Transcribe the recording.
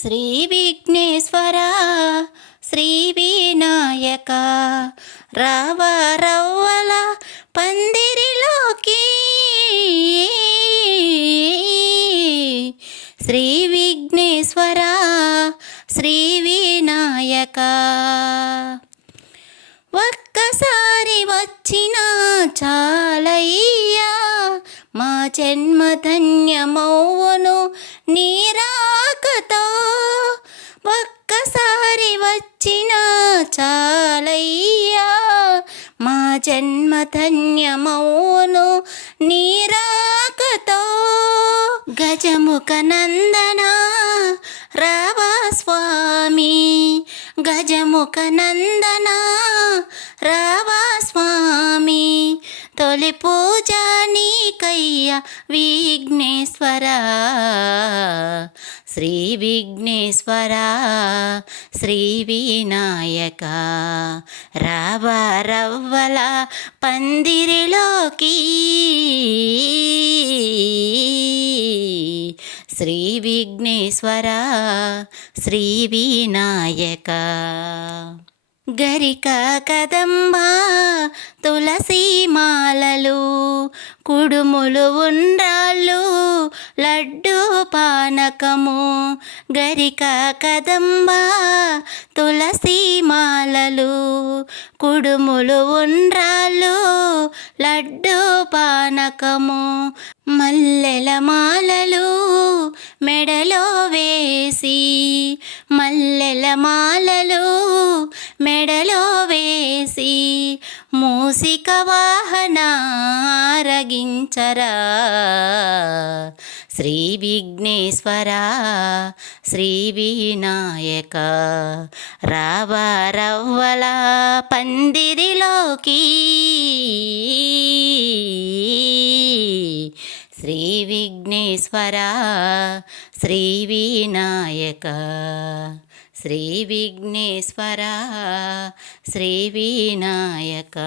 శ్రీ విఘ్నేశ్వర శ్రీ వినాయక రావ రవ్వల పందిరిలోకి శ్రీ విఘ్నేశ్వర శ్రీ వినాయక ఒక్కసారి వచ్చిన చాలయ్యా మా జన్మ ధన్యమౌను నీరాకతో ఒక్కసారి వచ్చిన చాలయ్యా మా జన్మ ధన్యమౌను నీరాకతో గజముఖ నందన రావా స్వామి గజముఖ నందన రావా స్వామి తొలి పూజ నీకయ్య విఘ్నేశ్వర శ్రీ విఘ్నేశ్వర శ్రీ వినాయక రావ రవ్వల పందిరిలోకి శ్రీ విఘ్నేశ్వర శ్రీ వినాయక గరిక కదంబ తులసి మాలలు కుడుములు ఉండ్రాళ్ళు లడ్డు పానకము గరిక కదంబ తులసి మాలలు కుడుములు ఉండ్రాళ్ళు లడ్డు పానకము మల్లెల మాలలు మెడలో వేసి మల్లెల మాలలు మెడలో వేసి మూసిక వాహన ఆరగించరా శ్రీ విఘ్నేశ్వర శ్రీ వినాయక రావ రవ్వల పందిరిలోకి శ్రీ విఘ్నేశ్వర శ్రీ వినాయక శ్రీ విఘ్నేశ్వర శ్రీ వినాయక